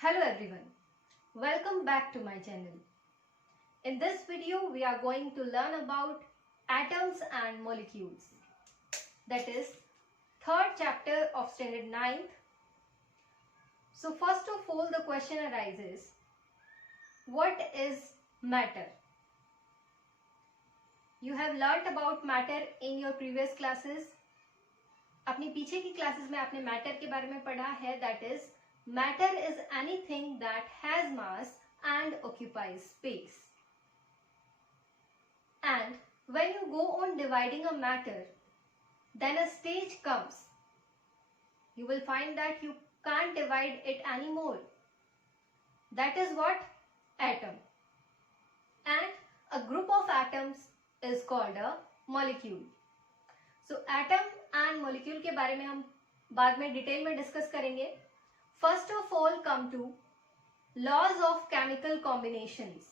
Hello everyone, welcome back to my channel. In this video we are going to learn about atoms and molecules. That is third chapter of standard 9th. So first of all the question arises, what is matter? You have learnt about matter in your previous classes. अपनी पीछे की क्लासेस में आपने मैटर के बारे में पढ़ा है. That is matter is anything that has mass and occupies space. And when you go on dividing a matter, then a stage comes. You will find that you can't divide it anymore. That is what? Atom. And a group of atoms is called a molecule. So atom and molecule के बारे में हम बाद में डिटेल में डिस्कस करेंगे. First of all come to laws of chemical combinations.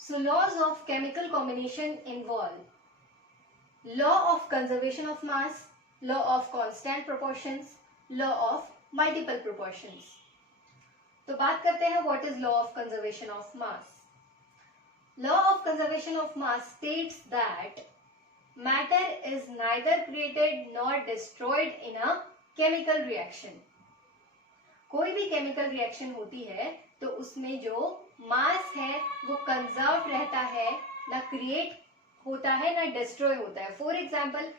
So laws of chemical combination involve law of conservation of mass, law of constant proportions, law of multiple proportions. तो बात करते हैं what is law of conservation of mass. Law of conservation of mass states that matter is neither created nor destroyed in a chemical reaction. कोई भी chemical reaction होती है तो उसमें जो मास है वो कंजर्व रहता है, ना क्रिएट होता है ना डिस्ट्रॉय होता है. फॉर एग्जांपल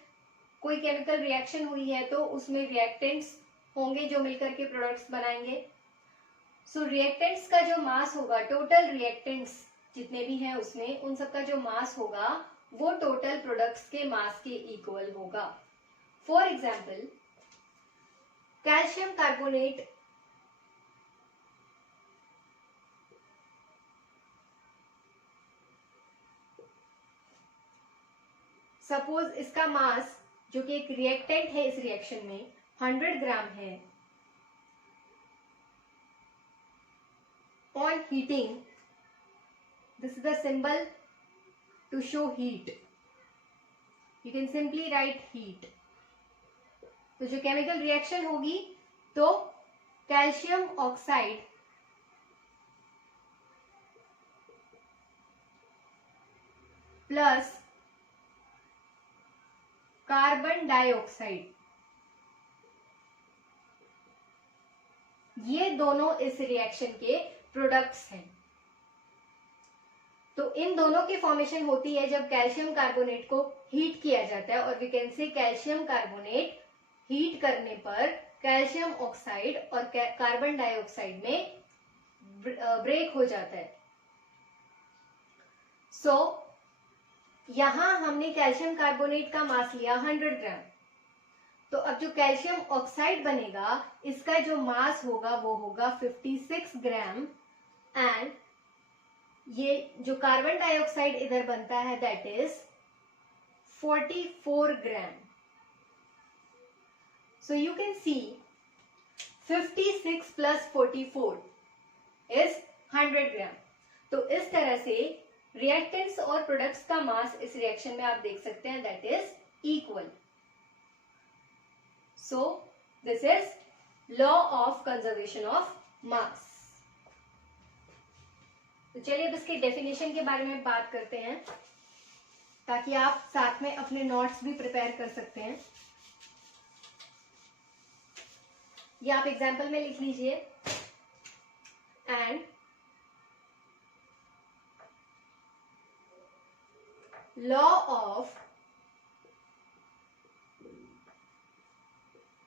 कोई केमिकल रिएक्शन हुई है तो उसमें रिएक्टेंट्स होंगे जो मिलकर के प्रोडक्ट्स बनाएंगे. सो रिएक्टेंट्स का जो मास होगा, टोटल रिएक्टेंट्स जितने भी हैं उसमें उन सबका जो मास होगा वो टोटल प्रोडक्ट्स के मास के इक्वल होगा. For example calcium carbonate suppose इसका मास जो कि एक रिएक्टेंट है इस रिएक्शन में 100 ग्राम है. On heating, this is the symbol to show heat. You can simply write heat. तो जो केमिकल रिएक्शन होगी तो calcium oxide plus carbon dioxide, ये दोनों इस रिएक्शन के प्रोडक्ट्स हैं. तो इन दोनों की फॉर्मेशन होती है जब कैल्शियम कार्बोनेट को हीट किया जाता है, और we can say calcium carbonate heat करने पर कैल्शियम ऑक्साइड और कार्बन डाइऑक्साइड में ब्रेक हो जाता है. सो यहां हमने कैल्शियम कार्बोनेट का मास लिया 100 ग्राम. तो अब जो कैल्शियम ऑक्साइड बनेगा इसका जो मास होगा वो होगा 56 ग्राम. एंड ये जो कार्बन डाइऑक्साइड इधर बनता है that is 44 gram. So you can see 56 प्लस 44 इज 100 ग्राम. तो इस तरह से रिएक्टेंट्स और प्रोडक्ट्स का मास इस रिएक्शन में आप देख सकते हैं that is equal. So this is law of conservation of मास. तो चलिए अब इसके डेफिनेशन के बारे में बात करते हैं ताकि आप साथ में अपने नोट्स भी प्रिपेयर कर सकते हैं. ये आप एग्जाम्पल में लिख लीजिए. And law of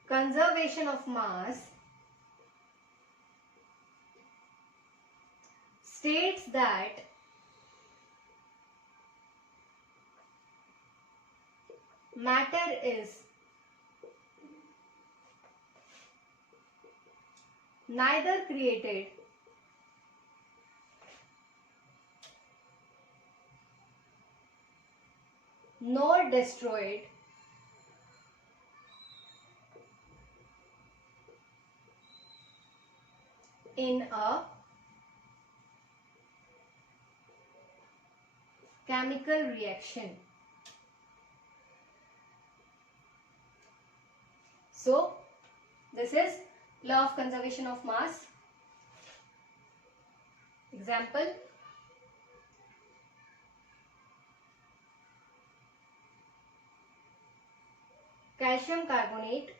conservation of mass states that matter is neither created nor destroyed in a chemical reaction. So this is law of conservation of mass. Example, calcium carbonate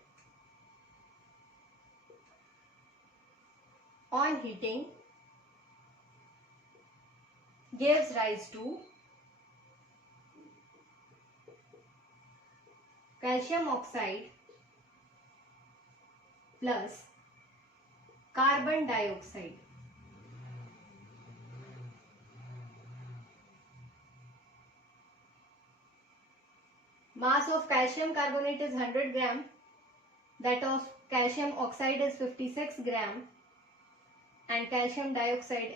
on heating gives rise to calcium oxide plus carbon dioxide. Mass of calcium carbonate is 100 gram. That of calcium oxide is 56 gram. And carbon dioxide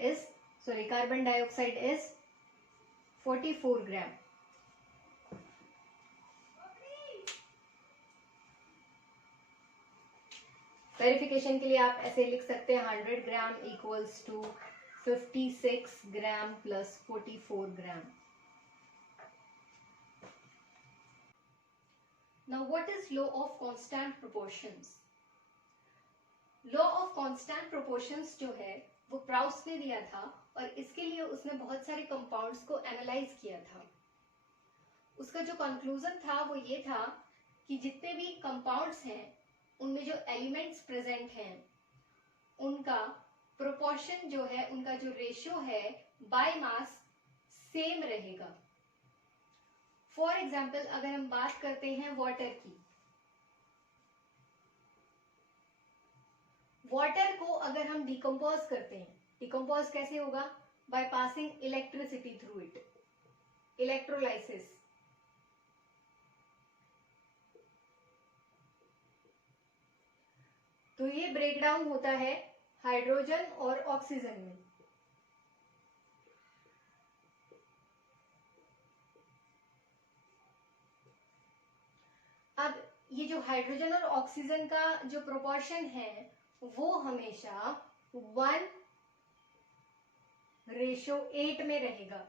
is 44 gram. Verification के लिए आप ऐसे लिख सकते हैं 100 gram equals to 56 gram plus 44 gram. Now what is law of constant proportions? Law of constant proportions जो है वो प्राउस ने दिया था और इसके लिए उसने बहुत सारे कंपाउंड्स को एनालाइज किया था. उसका जो कंक्लूजन था वो ये था कि जितने भी कंपाउंड्स हैं उनमें जो एलिमेंट्स प्रेजेंट हैं उनका प्रोपोर्शन जो है, उनका जो रेशियो है बाय मास सेम रहेगा. फॉर एग्जाम्पल अगर हम बात करते हैं वाटर की, वाटर को अगर हम डिकम्पोज करते हैं, डिकम्पोज कैसे होगा? By passing electricity through it, electrolysis. तो ये ब्रेकडाउन होता है हाइड्रोजन और ऑक्सीजन में. अब ये जो हाइड्रोजन और ऑक्सीजन का जो प्रोपोर्शन है वो हमेशा 1:8 में रहेगा.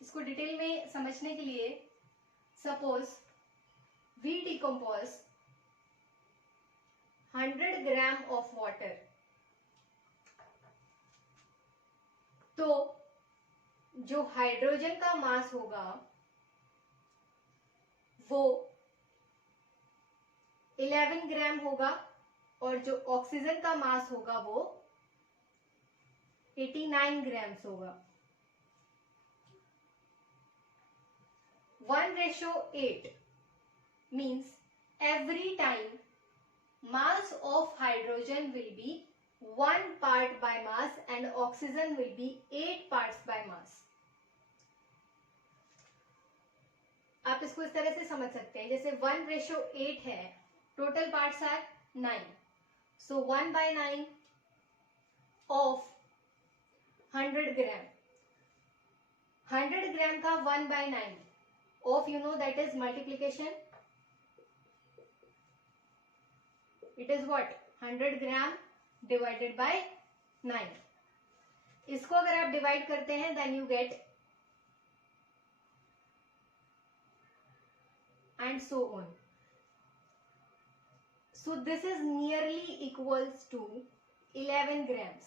इसको डिटेल में समझने के लिए suppose we decompose 100 gram of water, तो जो हाइड्रोजन का मास होगा वो 11 ग्राम होगा और जो ऑक्सीजन का मास होगा वो 89 ग्राम्स होगा. 1:8 means every time mass of hydrogen will be 1 part by mass and oxygen will be 8 parts by mass. आप इसको इस तरह से समझ सकते हैं, जैसे 1:8 है, total parts are 9, so 1/9 of 100 gram. 100 gram का 1/9 of, you know, that is multiplication. It is what? 100 gram divided by 9. इसको अगर आप डिवाइड करते हैं then you get and so on. So this is nearly equals to 11 grams.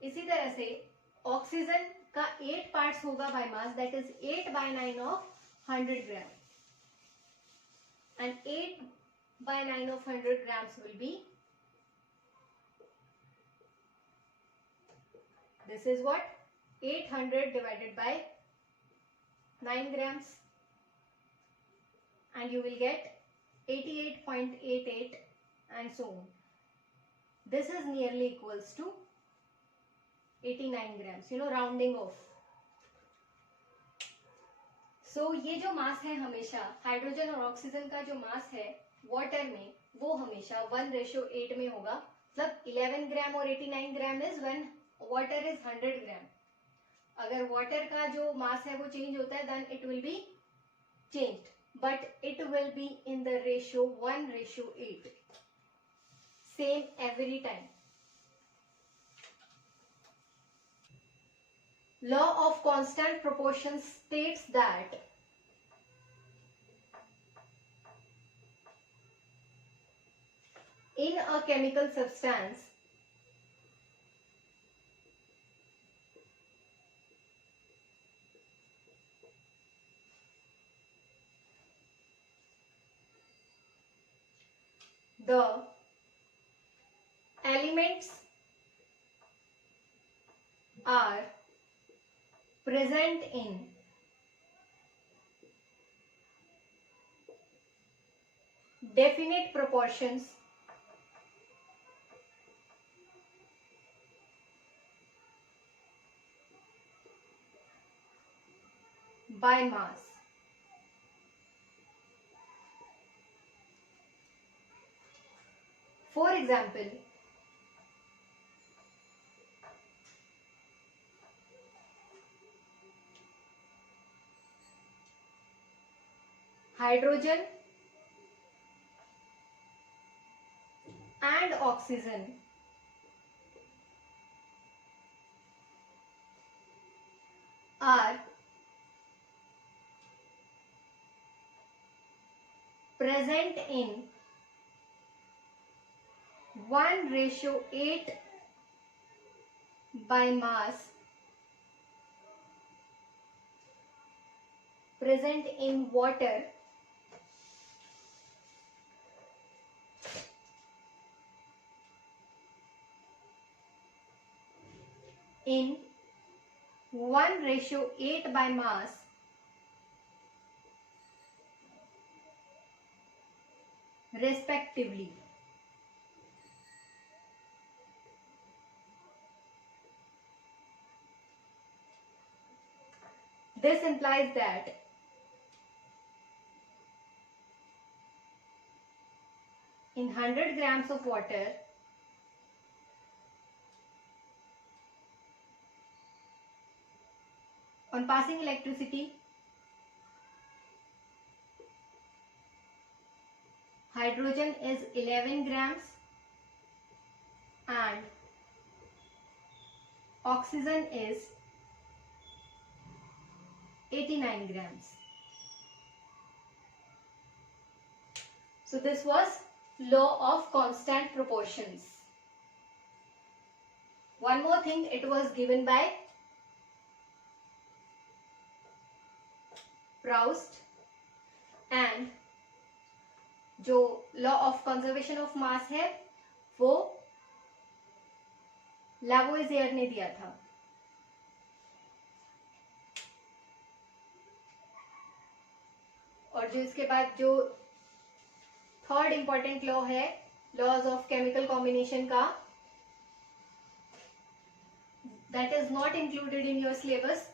इसी तरह से ऑक्सीजन का 8 पार्ट्स होगा बाय मास, that is 8/9 of 100 ग्राम. And 8/9 of 100 grams will be, this is what? 800 divided by 9 grams and you will get 88.88 and so on. This is nearly equals to 89 grams, you know, rounding off. So ये जो मास है हमेशा हाइड्रोजन और ऑक्सीजन का जो मास है वाटर में वो हमेशा 1:8 में होगा. मतलब 11 ग्राम और 89 gram is when water is 100 ग्राम. अगर वाटर का जो मास है वो चेंज होता है then it will be changed, but it will be in the ratio 1:8, same every time. Law of constant proportion states that In a chemical substance, the elements are present in definite proportions by mass. For example, hydrogen and oxygen are present in 1:8 by mass, present in water in 1:8 by mass respectively. This implies that in 100 grams of water, on passing electricity, hydrogen is 11 grams and oxygen is 89 grams. So this was law of constant proportions. One more thing, it was given by Proust, and जो law of conservation of मास है वो लैवोइजियर ने दिया था. और जो इसके बाद जो थर्ड इंपॉर्टेंट लॉ है लॉज ऑफ केमिकल कॉम्बिनेशन का, that is not included in your syllabus.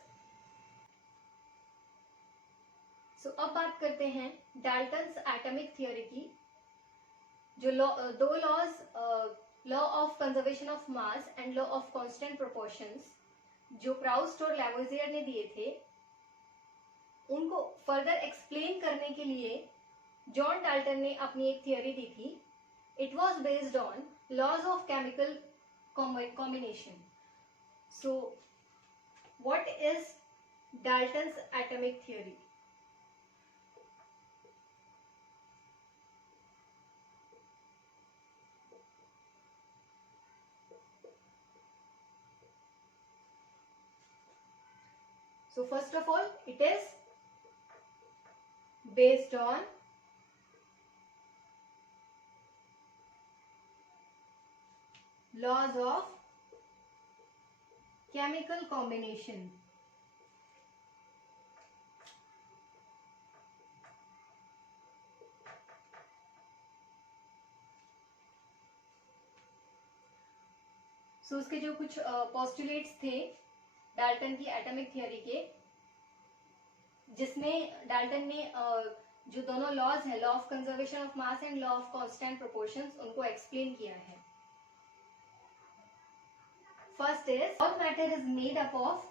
So अब बात करते हैं डाल्टन्स एटॉमिक थ्योरी की. जो दो laws, law of conservation of mass and law of constant proportions, जो प्राउस्ट और लैवोइजियर ने दिए थे, उनको फर्दर एक्सप्लेन करने के लिए जॉन डाल्टन ने अपनी एक थियोरी दी थी. It was based on laws of chemical combination. So what is Dalton's atomic theory? So first of all, it is based on laws of chemical combination. So उसके जो कुछ postulates थे डाल्टन की एटॉमिक थ्योरी के, जिसमें डाल्टन ने जो दोनों लॉज है, law of conservation of mass and law of constant proportions, उनको एक्सप्लेन किया है. First is all matter is made up of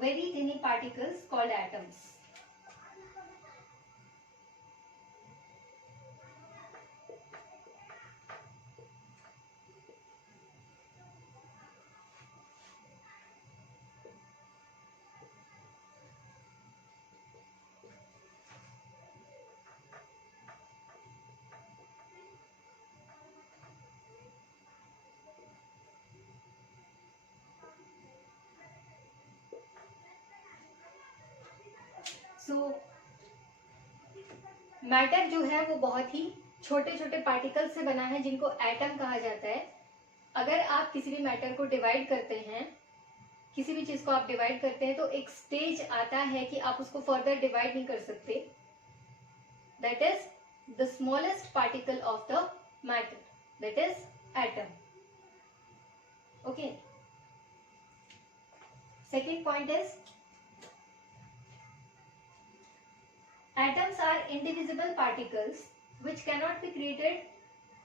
very टिनी पार्टिकल्स कॉल्ड एटम्स. सो मैटर जो है वो बहुत ही छोटे छोटे पार्टिकल से बना है जिनको एटम कहा जाता है. अगर आप किसी भी मैटर को डिवाइड करते हैं, किसी भी चीज को आप डिवाइड करते हैं, तो एक स्टेज आता है कि आप उसको फर्दर डिवाइड नहीं कर सकते. That is the smallest particle of the matter, that is atom. Okay. Second point is atoms are indivisible particles which cannot be created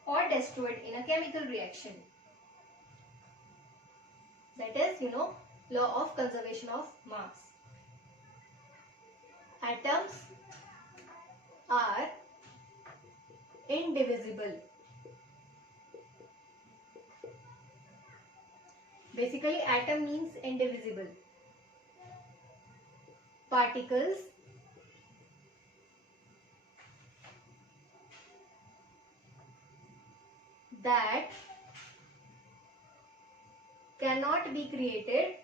or destroyed in a chemical reaction. That is, law of conservation of mass. Atoms are indivisible. Basically, atom means indivisible. Particles that cannot be created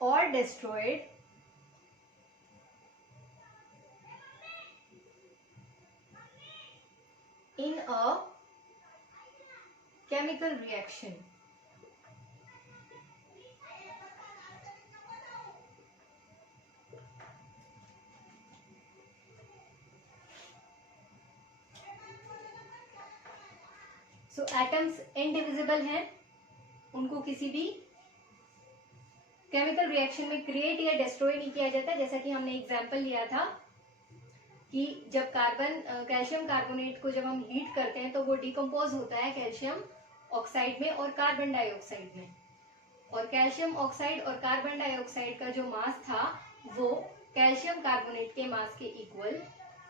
or destroyed in a chemical reaction. So atoms indivisible हैं, उनको किसी भी chemical reaction में क्रिएट या डिस्ट्रॉय नहीं किया जाता. जैसा कि हमने एग्जांपल लिया था कि जब कैल्शियम कार्बोनेट को जब हम हीट करते हैं तो वो डिकम्पोज होता है कैल्शियम ऑक्साइड में और कार्बन डाइऑक्साइड में. और कैल्शियम ऑक्साइड और कार्बन डाइऑक्साइड का जो मास था वो कैल्शियम कार्बोनेट के मास के इक्वल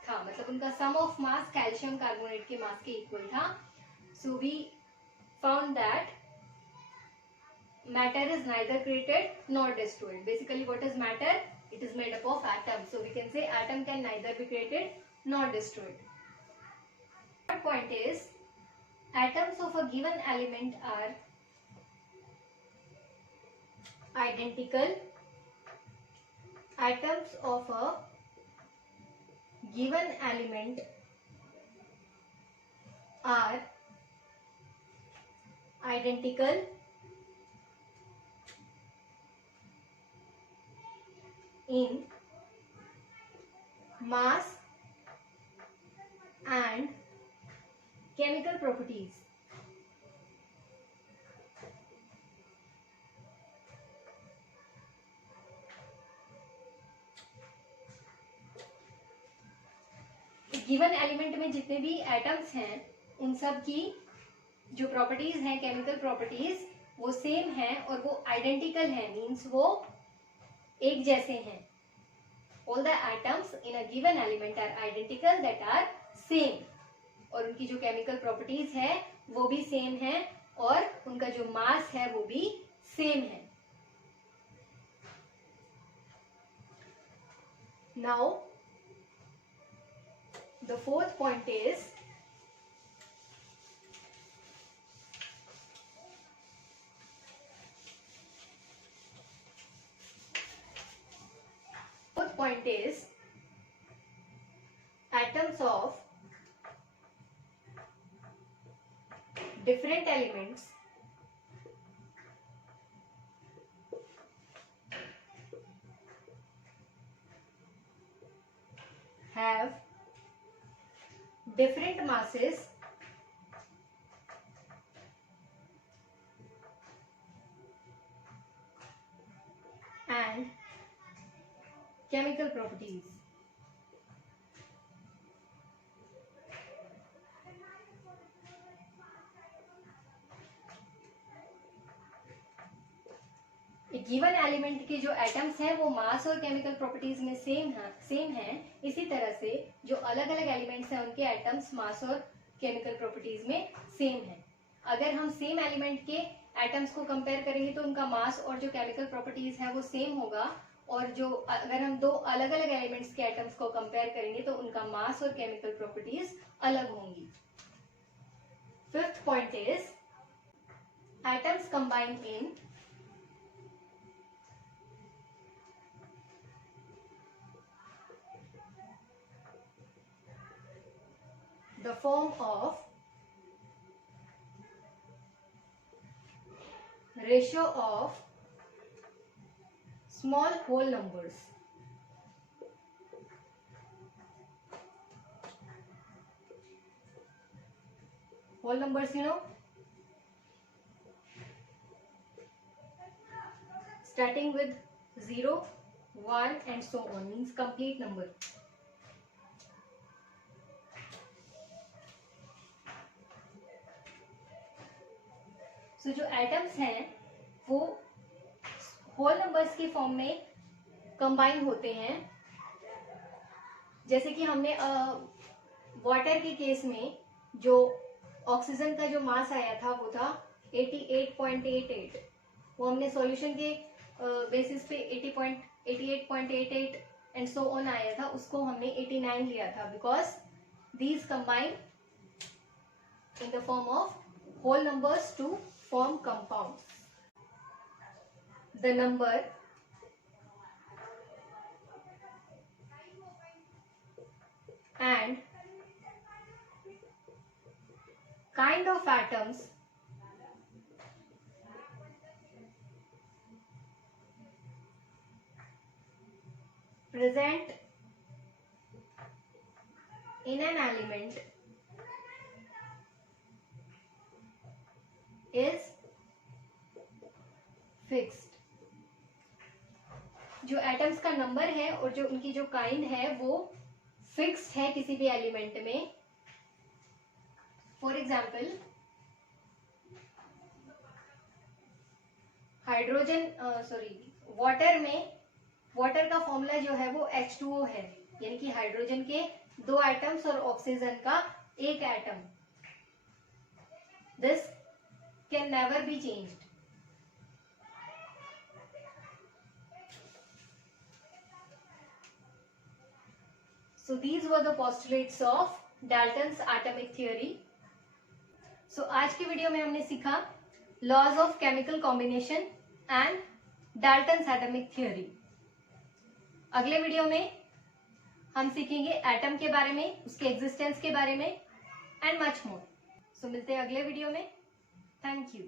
था. मतलब उनका sum of mass calcium carbonate के मास के इक्वल था. So we found that matter is neither created nor destroyed. Basically, what is matter? It is made up of atoms. So we can say atom can neither be created nor destroyed. Third point is atoms of a given element are identical. Atoms of a given element are identical in mass and chemical properties. Given element में जितने भी एटम्स हैं उन सब की जो प्रॉपर्टीज हैं, chemical properties, वो सेम हैं और वो आइडेंटिकल हैं. मीन्स वो एक जैसे हैं. All the atoms in a given element are identical, that are same. और उनकी जो केमिकल प्रॉपर्टीज है वो भी सेम है और उनका जो मास है वो भी सेम है. Now the fourth point is atoms of different elements have different masses and chemical properties. Given element के जो एटम्स हैं वो मास और केमिकल प्रॉपर्टीज में सेम हैं. इसी तरह से जो अलग अलग एलिमेंट्स हैं उनके एटम्स मास और केमिकल प्रॉपर्टीज में सेम हैं. अगर हम सेम एलिमेंट के एटम्स को कंपेयर करेंगे तो उनका मास और जो केमिकल प्रॉपर्टीज है वो सेम होगा और जो अगर हम दो अलग अलग एलिमेंट्स के एटम्स को कंपेयर करेंगे तो उनका मास और केमिकल प्रॉपर्टीज अलग होंगी। Fifth point is atoms combine in the form of ratio of small whole numbers. Whole numbers, you know, starting with 0, 1 and so on, means complete number. So जो एटम्स हैं वो होल नंबर्स की फॉर्म में कंबाइन होते हैं। जैसे कि हमने वाटर के केस में जो ऑक्सीजन का जो मास आया था वो था 88.88, वो हमने सॉल्यूशन के बेसिस पे 88.88 एंड सो ऑन आया था, उसको हमने 89 लिया था because these combine in the form of whole numbers to form compounds. The number and kind of atoms present in an element is fixed. जो एटम्स का नंबर है और जो उनकी जो काइंड है वो फिक्स्ड है किसी भी एलिमेंट में। फॉर एग्जाम्पल हाइड्रोजन वाटर में वाटर का फॉर्मूला जो है वो H2O है, यानी कि हाइड्रोजन के 2 एटम्स और ऑक्सीजन का 1 atom. This can never be changed. So these were the postulates of Dalton's atomic theory. So आज की वीडियो में हमने सीखा laws of chemical combination and Dalton's atomic theory. अगले वीडियो में हम सीखेंगे एटम के बारे में, उसके एग्जिस्टेंस के बारे में एंड मच मोर। सो मिलते हैं अगले वीडियो में। Thank you.